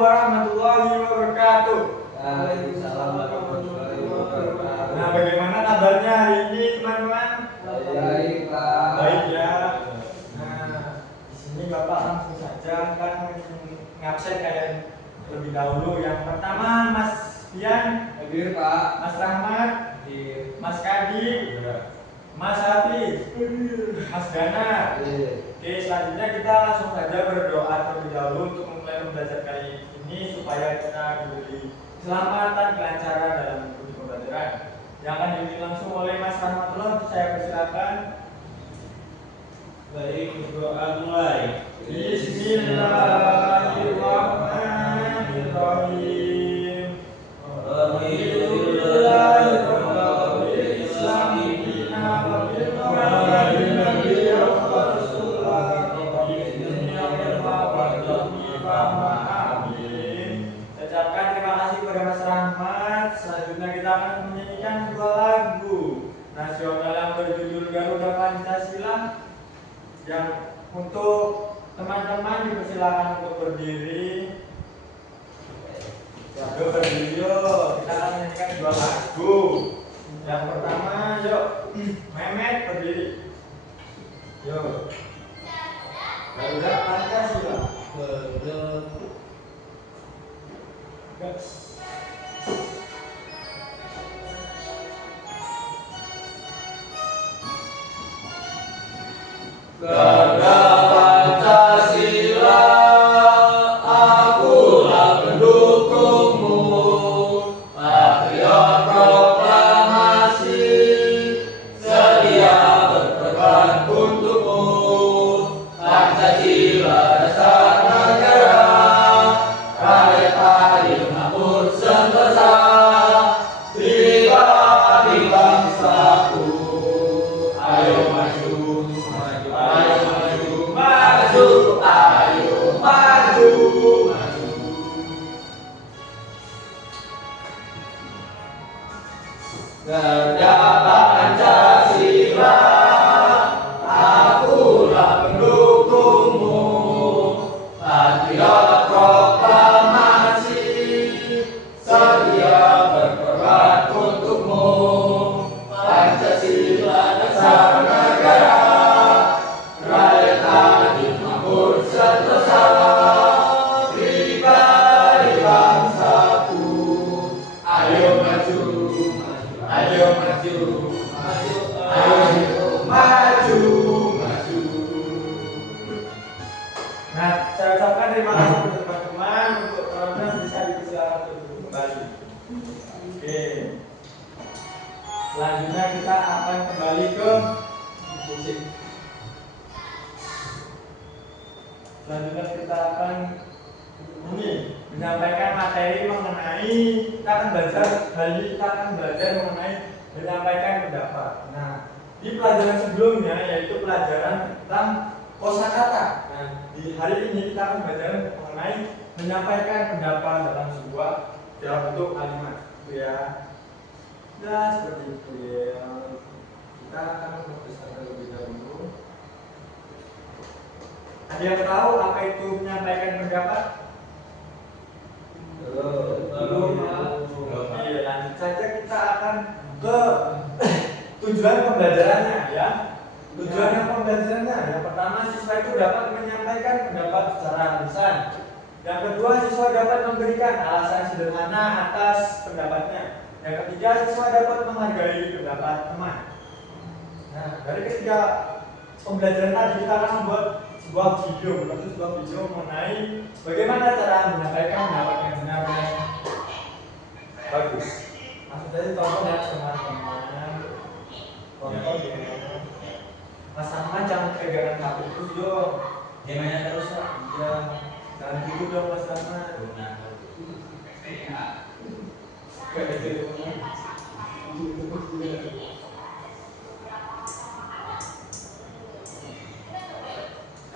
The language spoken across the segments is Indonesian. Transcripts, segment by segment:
warahmatullahi wabarakatuh. Waalaikumsalam warahmatullahi wabarakatuh. Nah, bagaimana kabarnya hari ini, teman-teman? Baik, Pak. Baik ya. Nah, di sini Bapak langsung saja kan ngabsen kayak lebih dahulu. Yang pertama Mas Pian, Hadir, Pak. Mas Rahmat, Hadir. Mas Kadi, Mas Hafiz, Mas Gana. Oke, selanjutnya kita langsung saja berdoa terlebih dahulu untuk memulai pembelajaran kali ini supaya kita diberi keselamatan, kelancaran dalam mengikuti pembelajaran. Yang akan dipimpin langsung oleh Mas Rahmatullah, saya persilakan. Baik, berdoa mulai. Bismillahirrahmanirrahim. Ucapkan terima kasih kepada Mas Rahmat. Selanjutnya kita akan menyanyikan sebuah lagu nasional yang berjudul Garuda Pancasila. Yang untuk teman-teman dipersilakan untuk berdiri. Yuk berdiri yuk. Kita akan menyanyikan sebuah lagu. Yang pertama yuk, Memet berdiri. Yuk. Garuda Pancasila. Garuda Pancasila, akulah pendukungmu, patriot proklamasi, sedia berkorban untukmu. Pancasila dasar negara, rakyat adil makmur sentosa, pribadi bangsaku. Ayo maju, ayo maju, maju, ayo maju, maju. Garuda Pancasila, akulah pendukungmu, patriot proklamasi, sedia berkorban untukmu. Pancasila dasar negara, rakyat adil makmur sentosa, pribadi bangsaku. Ayo maju, ayo maju, maju, ayo maju, maju. Nah, saya ucapkan terima kasih kepada teman-teman. Untuk teman-teman bisa dipersilakan untuk duduk kembali. Oke. Selanjutnya kita akan kembali ke musik. Selanjutnya kita akan menyampaikan materi mengenai kita akan belajar mengenai menyampaikan pendapat. Nah, di pelajaran sebelumnya yaitu pelajaran tentang kosakata. Nah, di hari ini kita akan belajar mengenai menyampaikan pendapat dalam dalam bentuk kalimat, gitu ya. Nah, seperti itu ya. Kita akan membesarkan lebih dahulu. Ada yang tahu apa itu menyampaikan pendapat? Belum. Oke, lanjut saja kita akan ke tujuan pembelajarannya ya. Tujuan pembelajarannya yang pertama, siswa itu dapat menyampaikan pendapat secara lisan. Yang kedua, siswa dapat memberikan alasan sederhana atas pendapatnya. Yang ketiga, siswa dapat menghargai pendapat teman. Nah, dari ketiga pembelajaran tadi kita akan membuat sebuah video mengenai bagaimana cara menyampaikan pendapat yang benar dan bagus. Langsung saja tonton ya teman-teman. Tonton ya. Mas Ahmad jangan pegangan HP terus dong. Gimana terus Pak? Iya. Jangan gitu dong Mas Ahmad.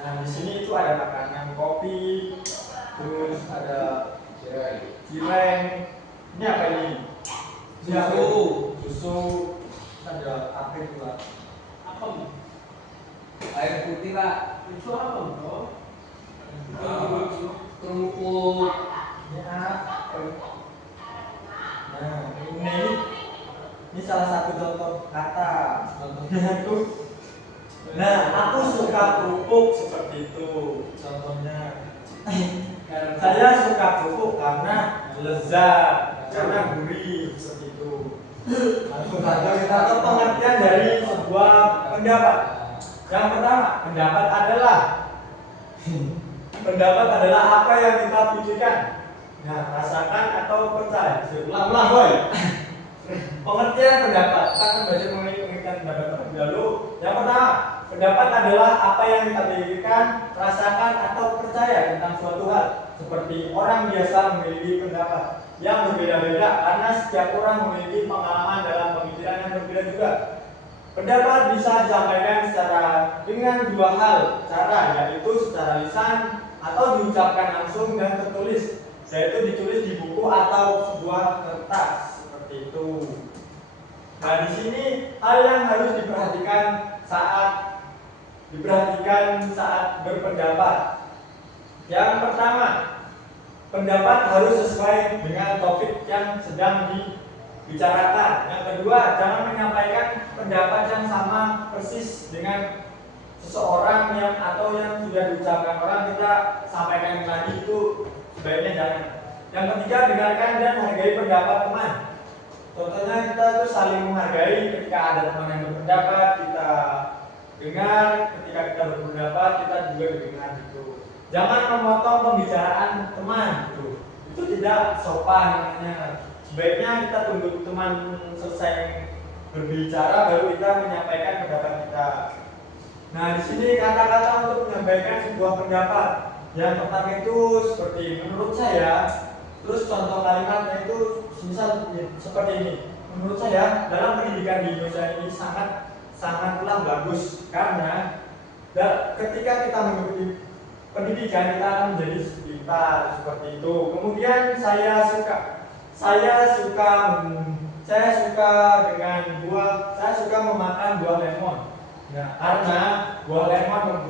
Nah, di sini itu ada makanan kopi, terus ada cireng. Ini apa ini? Susu. Ada apa itu Pak? Apa? Air putih, Pak. Itu apa bro? Kerupuk. Ya. Nah, ini salah satu contoh kata. Contohnya itu. Nah, aku suka kerupuk seperti itu. Contohnya. Saya suka kerupuk karena lezat, karena gurih seperti itu. Langsung saja kita ke pengertian dari sebuah pendapat. Yang pertama, pendapat adalah apa yang kita pikirkan. Nah, rasakan atau percaya. Ulang-ulang, boy. Pengertian pendapat. Kita akan belajar mengenai pengertian pendapat terlebih dahulu. Yang pertama, pendapat adalah apa yang kita pikirkan, rasakan atau percaya tentang suatu hal. Seperti orang biasa memiliki pendapat yang berbeda-beda karena setiap orang memiliki pengalaman dalam pemikiran yang berbeda juga. Pendapat bisa disampaikan dengan dua hal cara, yaitu secara lisan atau diucapkan langsung dan tertulis, yaitu ditulis di buku atau sebuah kertas seperti itu. Nah, di sini hal yang harus diperhatikan saat berpendapat. Yang pertama, pendapat harus sesuai dengan topik yang sedang dibicarakan. Yang kedua, jangan menyampaikan pendapat yang sama persis dengan seseorang atau yang sudah diucapkan orang, kita sampaikan lagi, itu sebaiknya jangan. Yang ketiga, dengarkan dan hargai pendapat teman. Contohnya kita tuh saling menghargai. Ketika ada teman yang berpendapat, kita dengar. Ketika kita berpendapat, kita juga didengar gitu. Jangan memotong pembicaraan teman gitu. Itu tidak sopan namanya. Sebaiknya kita tunggu teman selesai berbicara baru kita menyampaikan pendapat kita. Nah, di sini kata-kata untuk menyampaikan sebuah pendapat. Yang pertama itu seperti menurut saya. Terus contoh kalimatnya itu misal seperti ini. Menurut saya dalam pendidikan di Indonesia ini sangatlah bagus karena ketika kita mengikuti pendidikan kita akan menjadi pintar seperti itu. Kemudian saya suka memakan buah lemon. Nah, karena buah lemon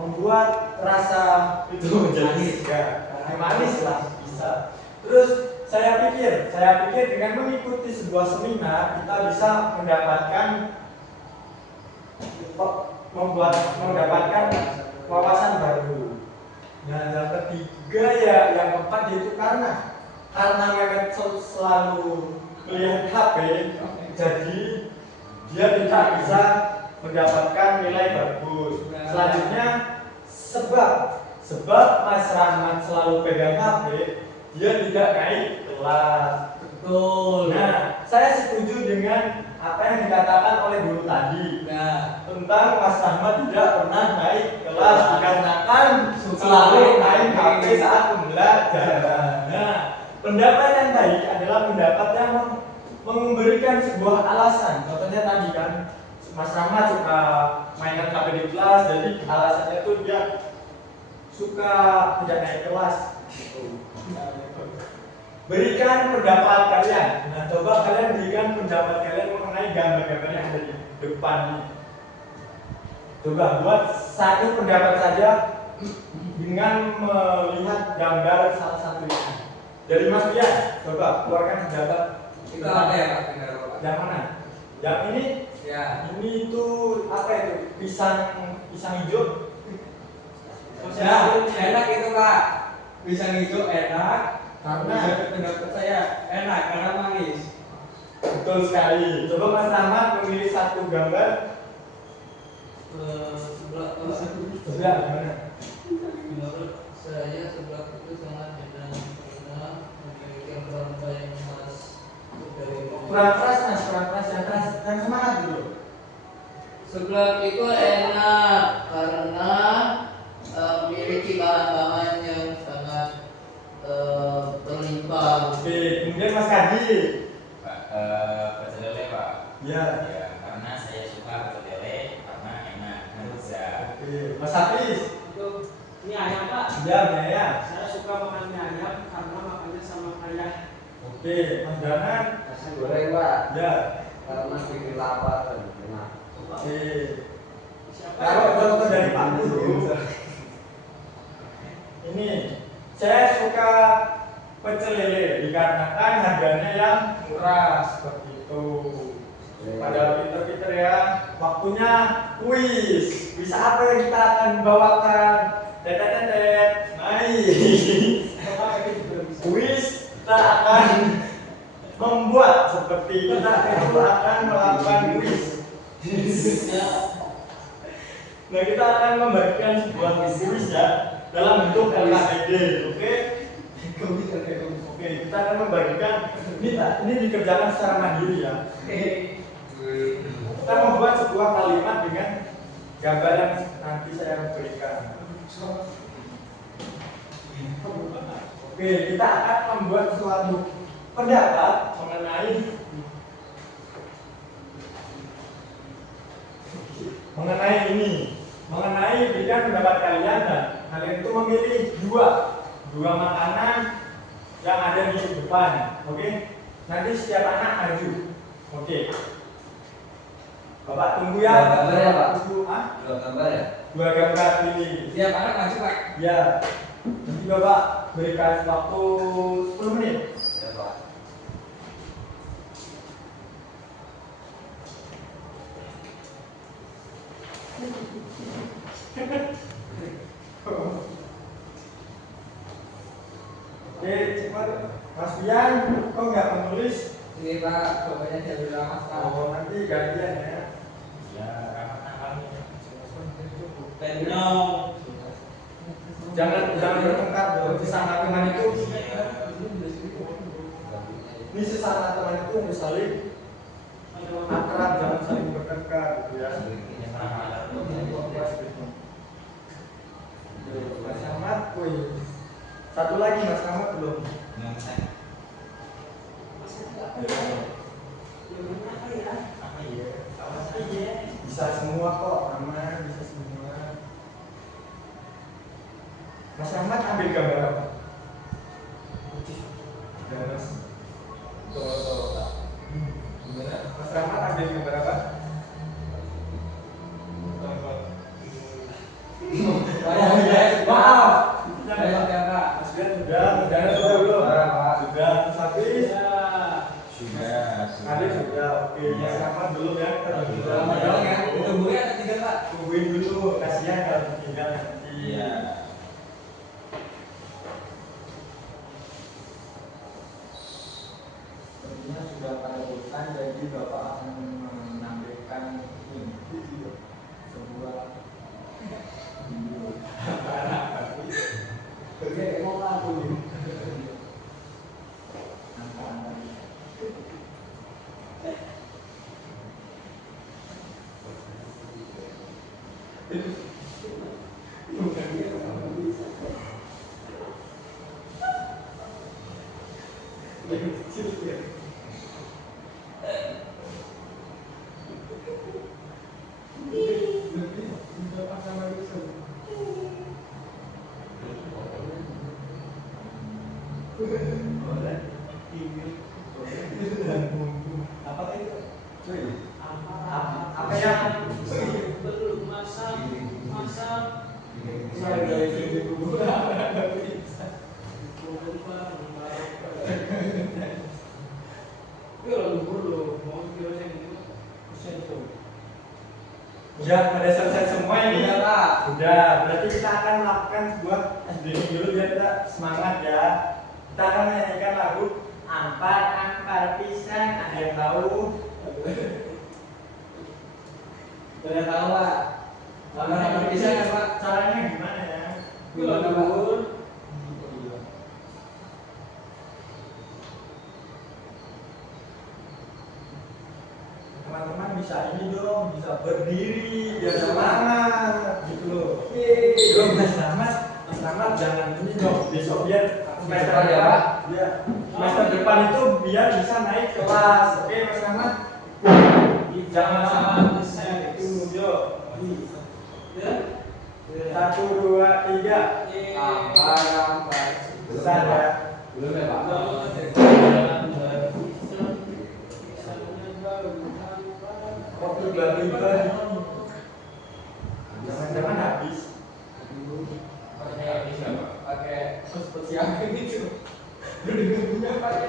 membuat rasa itu menjadi manis lah bisa. Terus saya pikir dengan mengikuti sebuah seminar kita bisa mendapatkan wawasan baru. Nah, yang ketiga yang keempat yaitu karena Mehmet selalu melihat HP, jadi dia tidak bisa mendapatkan nilai bagus. Selanjutnya sebab Mas Rahmat selalu pegang HP, dia tidak naik kelas. Betul. Nah, saya setuju dengan apa yang dikatakan oleh guru tadi. Nah, tentang Mas Rahmat tidak pernah naik kelas dikarenakan selalu main HP saat belajar. Nah, pendapat yang baik adalah pendapat yang memberikan sebuah alasan. Contohnya tadi kan Mas Rahmat suka mainan HP di kelas, jadi alasannya itu dia suka tidak naik kelas. Berikan pendapat kalian. Nah, coba kalian berikan pendapat kalian mengenai gambar-gambar yang ada di depan ini. Coba buat satu pendapat saja dengan melihat gambar salah satunya. Dari Mas Pian, coba keluarkan pendapat. Itu ada ya Pak? Yang mana? Yang ini? Ya. Ini itu apa itu? Pisang hijau. Nah, enak itu Pak. Pisang hijau enak. Karena pendapat saya enak karena manis. Betul sekali. Coba Mas Rahmat memilih satu gambar. Sebelah gimana? Menurut saya sebelah itu sangat enak karena memiliki rangka yang khas dari Kurang keras yang semangat dulu. sebelah itu enak karena memiliki bahan-bahan yang sangat berlimpah. Oke, kemudian Mas Kadi. Pecel lele Pak. Ya. Ya, karena saya suka pecel lele karena enak, lezat. Oke, Mas Hafiz. Itu mie ayam Pak. Ya, ya. Saya suka makan mie ayam karena makannya sama ayam. Oke, Mas Danan. Nasi goreng Pak. Ya. Karena bikin lapar dan enak. Oke. Siapa? Kalau contoh dari Pak Guru. Ini saya pecel lele dikarenakan harganya yang murah seperti itu. Pada pinter-pinter ya. Waktunya kuis. Kuis apa yang kita akan bawakan? Tetetetet. Kuis kita akan membuat seperti kita itu akan melakukan kuis. Nah, kita akan membagikan sebuah kuis ya dalam bentuk LKPD, oke? Oke, kita akan membagikan ini dikerjakan secara mandiri ya. Kita membuat sebuah kalimat dengan gambar yang nanti saya berikan. Oke, kita akan membuat suatu pendapat mengenai ini, mengenai berikan pendapat kalian dan kalian itu memilih dua makanan yang ada di depan, oke? Nanti setiap anak maju, oke? Bapak tunggu ya. Dua gambar ya, Pak? Dua gambar ya? Dua gambar pilih. Setiap anak maju, Pak. Ya. Nanti Bapak berikan waktu 10 menit. Ya, Pak. Oke, cepat. Mas Bian, kok nggak menulis? Ini Pak, bapaknya dari Ramas, Pak. Oh, nanti gantian ya. Ya, kami. Tenang. Jangan bertengkar dong. Sesama teman itu. Ini sesama teman itu harus saling akrab, jangan saling bertengkar gitu ya. Mas Ahmad, woi. Satu lagi Mas Ahmad belum. Bisa semua kok, aman, bisa semua. Mas Ahmad ambil gambar apa? Gambar Mas Ahmad ambil gambar apa? Maaf. Mas Bian sudah belum? Sudah, terus habis. Ada sudah, oke. Mas Ahmad belum ya? Tungguin ada 3, Pak. Tungguin dulu, kasihan kalau tinggal nanti. Iya. Sepertinya sudah pada bosan, jadi Bapak akan menampilkan ini sebuah video. Oke, mau aku nih. Apa itu? Apa yang Belum masak. saya dari sini dulu? Ya, pada selesai semua ini. Iya, Pak. Udah, berarti kita akan melakukan sebuah SDG dulu biar kita semangat ya. Kita akan menyanyikan lagu Ampar Pisang. Ada yang tahu? Sudah tahu, Pak. Ampar pisang ya, Pak. Caranya gimana ya? Gimana, Pak? Teman-teman bisa ini dong, bisa berdiri biar semangat gitu loh. Belum Mas Rahmat jangan ini dong, besok biar semester Depan ya, depan Pak? ya. Semester depan itu biar bisa naik kelas. Oke Mas Rahmat? Jangan sama itu yuk. 1, 2, 3. Ampar. Besar ya. Belum ya, Pak? Kok tiba-tiba ini? Jangan-jangan habis. Pakai seperti apa gitu? Oke,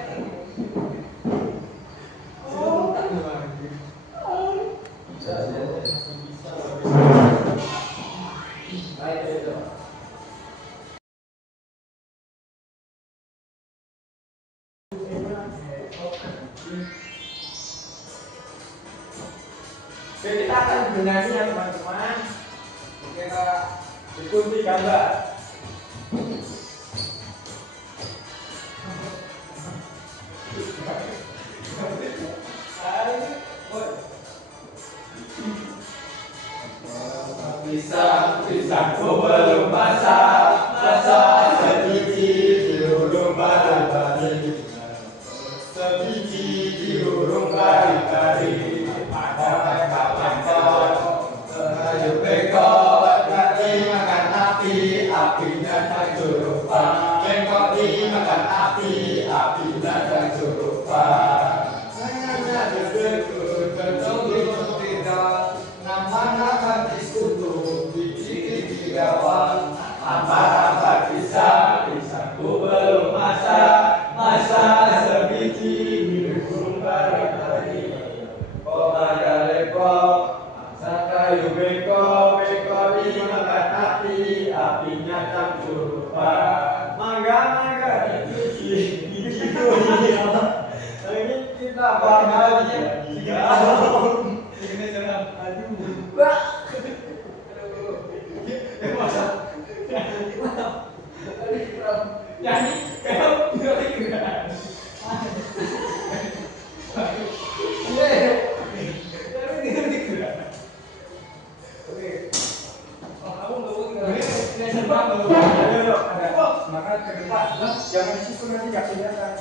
kita akan bernyanyi ya teman-teman. Oke, kita ikuti gambar. Pisang-pisangku belum masak, masak sebiji di urung bari-bari, sebiji di urung bari-bari. Ada kawan-kawan ayo bengkok dimakan api, apinya tak jurupa. Bengkok dimakan api, apinya tak jurupa. Tangannya dedekku terjungkit tidak, nama-nama diskutu di gawang. Apa-apa pisang-pisangku belum masak, masak sebiji di urung bari-bari. Sakayu beko dimakan api, apinya tak jurupa. Mangga gigi ini kita bahagia. Ini jangan aduh. Nyanyi kayak maka ke depan, jangan di situ nanti nggak kelihatan.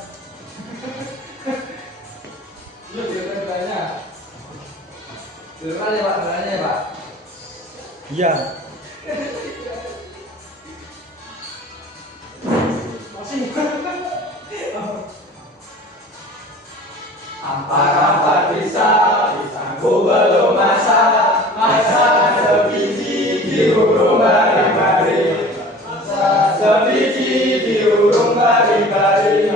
Lu kelihatan beranya. Kelihatan ya Pak, beranya ya Pak. Iya. Masih. Ampar-ampar pisangku belum masak, masak sebiji di urung bari-bari, sebiji di urung bari-bari.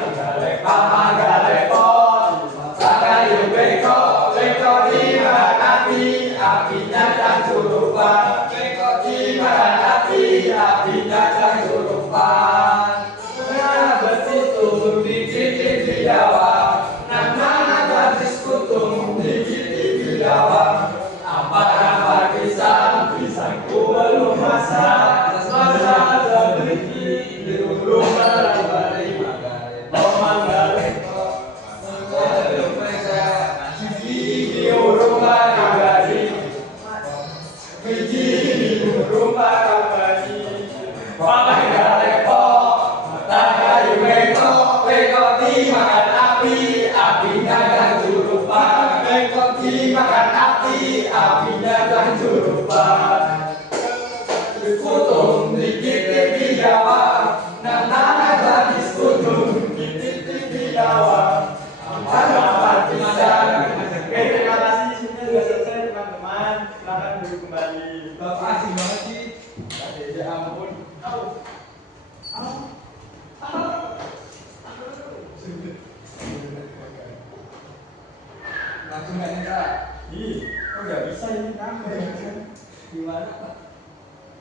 Mangga lepot, sakayu bengkok dimakan api, apinya tak jurupa. Bengkok dimakan api, apinya tak jurupa. Nah bersikutung dikit di Jawa, kutung di Jawa. Apa-apa pisangku belum masak, masak sebiji di urung bari-bari. Mangga lepot, sakayu bengkok di urung bari-bari, biji di urung bari-bari. Mangga lepot, sakayu bengkok dimakan api, apinya tak jurupa. Bengkok dimakan api, apinya tak jurupa. Kutung dikit di Jawa, nah diskutung dikit di Jawa. Ampar-ampar pisang. Oke, terima kasih. Sini sudah selesai teman-teman. Silakan duduk kembali. Bapak asing banget sih. Ya ampun. Langsung nggak nih Pak? Ih, kok nggak bisa ini kamu? Gimana Pak?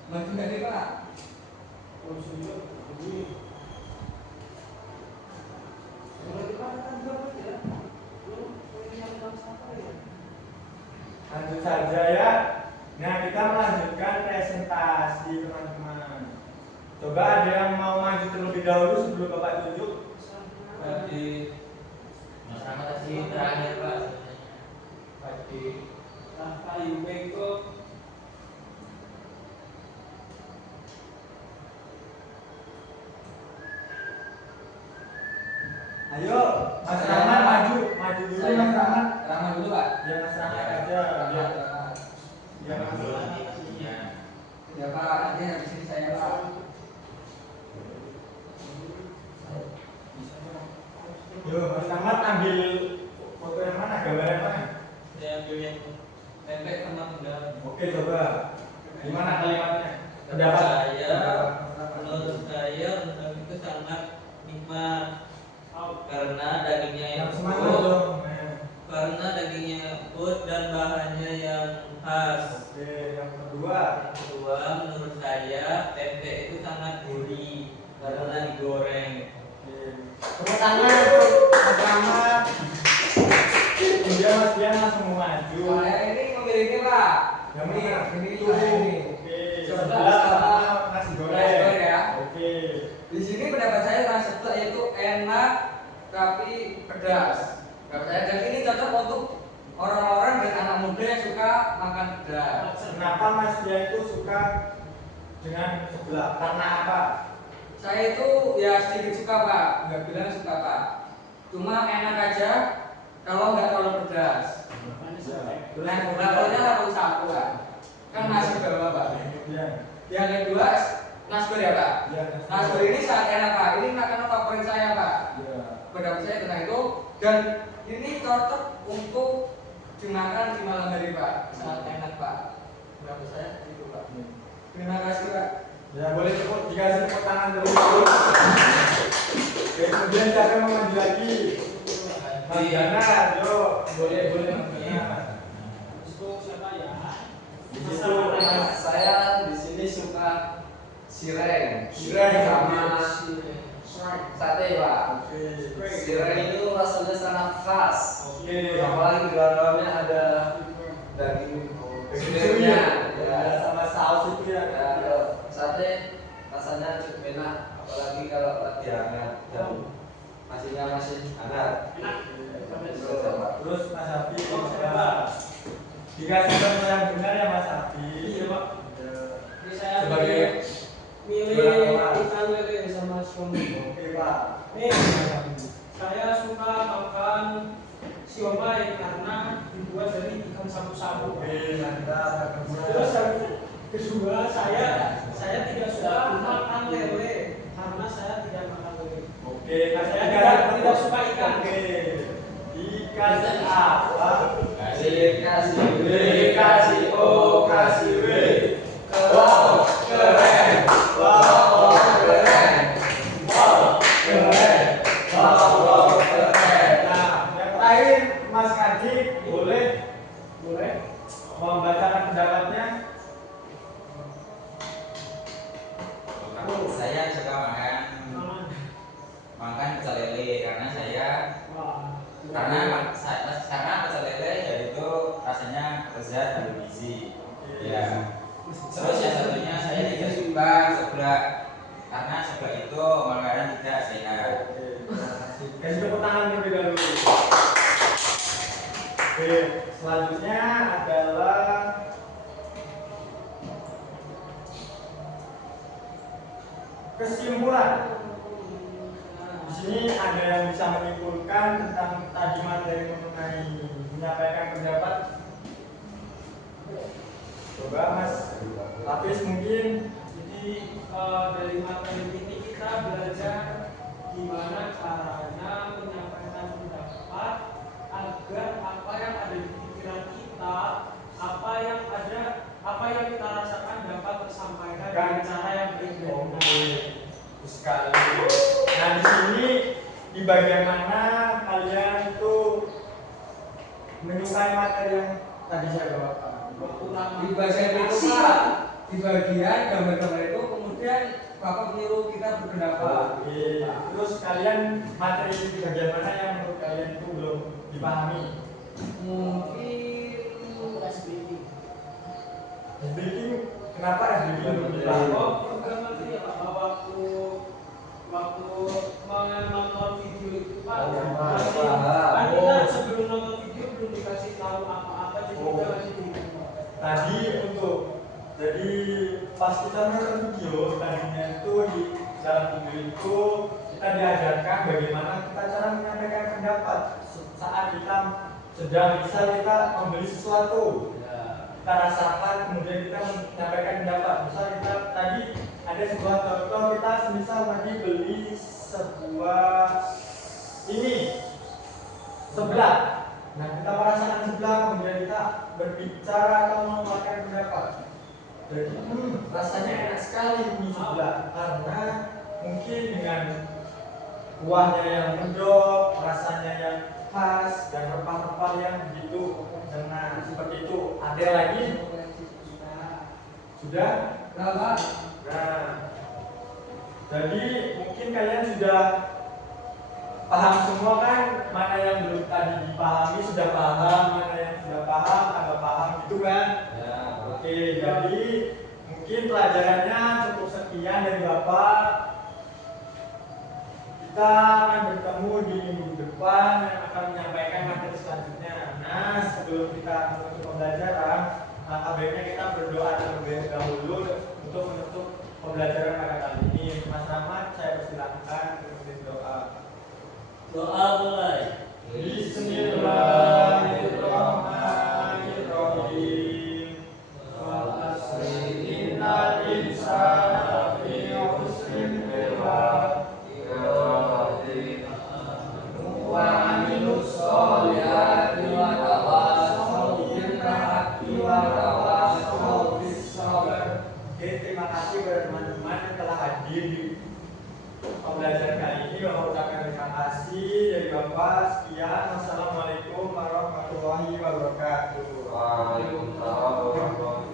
Langsung nggak nih Pak? Lanjut saja ya. Nah, kita melanjutkan presentasi teman-teman. Coba ada yang mau maju terlebih dahulu sebelum Bapak tunjuk. Tadi Mas Rahmat tadi terakhir Pak. tadi Sakayu bengkok Ayo, Mas Rahmat maju dulu Mas Rahmat. Rahmat dulu Pak. Ya Mas Rahmat aja. Ya, ya Mas Dulu Rahmat. nanti pastinya. Ya Pak, nanti habis ini saya Pak. Yo, Mas Rahmat ambil foto yang mana? Gambar yang mana? saya ambil yang template sama tunggal. Oke, coba. Gimana kalimatnya? Pendapat Pendapat saya, menurut saya rendang itu sangat nikmat. karena dagingnya Yang semangat empuk, dong. karena dagingnya empuk dan bahannya yang khas. Oke, yang kedua. Kedua, menurut saya tempe itu sangat gurih karena digoreng. Tepuk tangan untuk Mas Rahmat. Kemudian Mas Dian langsung maju. Saya ini memiliki Pak. Yang mana? Ini Tuh. ini. Oke. Sebelah Sebelah sama sama nasi Nasi goreng. goreng ya. Oke. Di sini pendapat saya nasi seblak itu enak tapi pedas. Pendapat saya dan ini cocok untuk orang-orang dan anak muda yang suka makan pedas. Kenapa Mas Dian itu suka dengan sebelah? Karena apa? Saya itu ya sedikit suka Pak, nggak bilang suka Pak. Cuma enak aja kalau nggak terlalu pedas. Levelnya level 1 Pak. Kan nasi bawah Pak. Kemudian. Yang kedua nasgor ya Pak. Ya, Nasgor ini sangat enak Pak. Ini makanan favorit saya Pak. Ya. Pendapat saya tentang itu dan ini cocok untuk dimakan di malam hari Pak. Sangat enak Pak. Pendapat saya itu Pak. Terima kasih Pak. Ya boleh dikasih tepuk tangan dulu. Oke, kemudian siapa yang mau maju lagi? Mas Dana, yo, boleh Mas Dana. Itu siapa ya? Di situ Mas Saya di sini suka sireng Sireng. sama sate Pak. Oke. Sireng itu rasanya sangat khas. Oke. Apalagi di dalamnya ada daging sirengnya. Ya, sama saus itu ya. Ya, kalau sate rasanya cukup enak. Apalagi kalau lagi hangat dan nasinya masih hangat. Terus Mas Hafi, siapa? Dikasih contoh yang benar ya Mas Hafi. Iya Pak. Ya. Ini saya Sebagai milih ikan lele sama siomay. Oke Pak. Nih, saya suka makan siomay karena dibuat dari ikan sapu-sapu. Oke, mantap. Terus yang kedua, saya tidak suka makan lele karena saya tidak makan lele. Oke, Saya tidak suka ikan. Oke. Dikasih apa? Dikasih Dikasih O, kasih W. Wow, keren. Wow, keren. Wow, keren. Wow, keren. Nah, yang terakhir Mas Kadik, boleh membacakan pendapatnya. Saya suka makan pecel lele karena pecel lele itu rasanya lezat dan bergizi. Ya. Terus yang satunya saya tidak suka seblak karena seblak itu makanan tidak sehat. Kasih tepuk tangan terlebih dahulu. Oke, selanjutnya adalah kesimpulan. Di sini ada yang bisa menyimpulkan tentang tadi materi mengenai menyampaikan pendapat. Coba Mas Hafiz mungkin. Jadi dari materi ini kita belajar gimana caranya menyampaikan pendapat agar apa yang ada di pikiran kita, apa yang kita rasakan dapat tersampaikan dengan cara yang baik dan benar. Oke, sekali. Nah di sini di bagian mana kalian itu menyukai materi yang tadi saya bawakan? Di bagian itu Pak, di bagian gambar-gambar itu kemudian Bapak menyuruh kita berpendapat. Oke. Terus kalian materi di bagian mana yang menurut kalian itu belum dipahami? Mungkin Breaking, kenapa breaking belum dipahami? Oh, program materi ya Pak, waktu menonton video itu Pak, kan kita sebelum nonton video belum dikasih tahu apa-apa, jadi kita masih bingung. Tadi jadi pas kita nonton video tadinya itu di dalam video itu kita diajarkan bagaimana kita cara menyampaikan pendapat saat kita sedang kita membeli sesuatu, kita rasakan kemudian kita menyampaikan pendapat. Misal kita tadi ada sebuah contoh, kita semisal tadi beli sebuah sebelah. Nah kita merasakan sebelah kemudian kita berbicara atau mengeluarkan pendapat. Jadi rasanya enak sekali ini sebelah karena mungkin dengan kuahnya yang mendok, rasanya yang khas, dan rempah-rempah yang begitu enak. Seperti itu. Ada lagi? Sudah? Berapa? Nah, jadi mungkin kalian sudah paham semua kan, mana yang belum tadi dipahami sudah paham, mana yang sudah paham tambah paham gitu kan? Ya. Oke, jadi mungkin pelajarannya cukup sekian dari Bapak. Kita akan bertemu di minggu depan yang akan menyampaikan materi selanjutnya. Nah, sebelum kita menutup pembelajaran, maka baiknya kita berdoa terlebih dahulu untuk menutup pembelajaran pada kali ini. Mas Rahmat, saya persilahkan untuk doa. Doa mulai. Bismillahirrahmanirrahim. Wal asri innal insana lafi khusrin illa wa amilus solihati wa tawassaw bil haqqi wa tawassaw bis sabr. Oke, terima kasih kepada teman-teman yang telah hadir di pembelajaran kali ini. Bapak ucapkan terima kasih dari Bapak. Sekian, wassalamualaikum warahmatullahi wabarakatuh. Waalaikumsalam warahmatullahi wabarakatuh.